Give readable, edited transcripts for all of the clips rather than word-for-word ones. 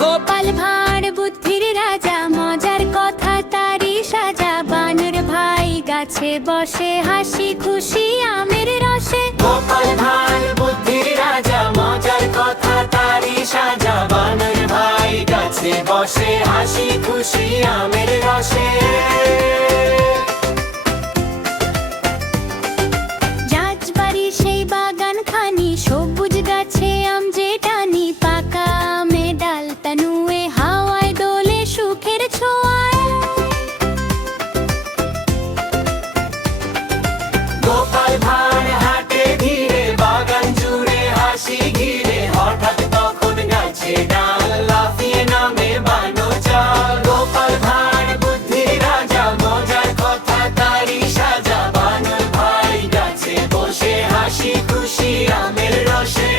গোপাল ভাঁড় বুদ্ধির রাজা, মজার কথা তারি সাজা। বানর ভাই গাছে বসে, হাসি খুশি আমের রসে। গোপাল ভাঁড় বুদ্ধির রাজা, মজার কথা তারি সাজা। বানর ভাই গাছে বসে, হাসি খুশি আমের রসে। রাজবাড়ি সেই বাগান খানি, সবুজ গাছে আম যে টানি। পাকা আমে ডালটা নুয়ে, হাওয়ায় দোলে সুখের ছোঁয়ায়। গোপাল ভাঁড় হাঁটে ধীরে, বাগান জুড়ে হাসি ঘিরে। হঠাৎ তখন গাছে ডাল লাফিয়ে নামে বানর চাল। গোপাল ভাঁড় বুদ্ধির রাজা, মজার কথা তারি সাজা। বানর ভাই গাছে বসে, হাসি খুশি আমের রসে।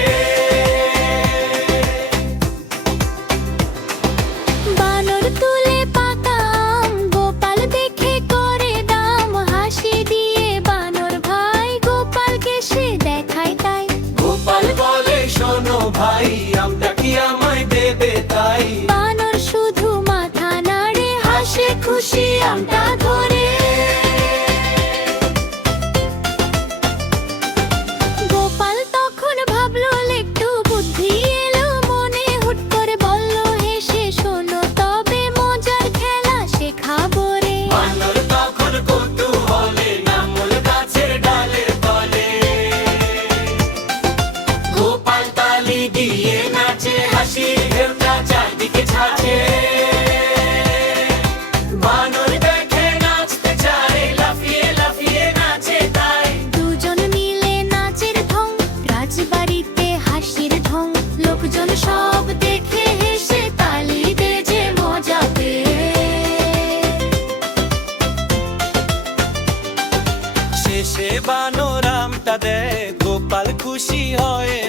বানর তুলে পাকা আম, গোপাল দেখে করে দাম। হাসি দিয়ে বানর ভাই গোপালকে সে দেখায় তাই। গোপাল বলে, শোনো ভাই, আমটা কি আমায় দেবে তাই? বানর শুধু মাথা নাড়ে, হাসে খুশি আমটা ধরে। গোপাল তখন ভাবলো, একটু বুদ্ধি এলো মনে। হুট করে বলল হেসে, শোনো তবে মজার খেলা শেখাবো রে। বানর তখন কৌতূহলে নামল গাছের ডালের তলে। গোপাল তালি দিয়ে নাচে, হাসি ঢেউটা চারদিকে ছাড়ে। বানর দেখে নাচতে চায়, লাফিয়ে লাফিয়ে নাচে তাই। দুজন মিলে নাচের ঢং, রাজবাড়িতে হাসির ঢং। লোকজন সব দেখে হেসে তালি বেজে মজা পেয়ে। শেষে বানর আমটা দেয়, গোপাল খুশি হয়ে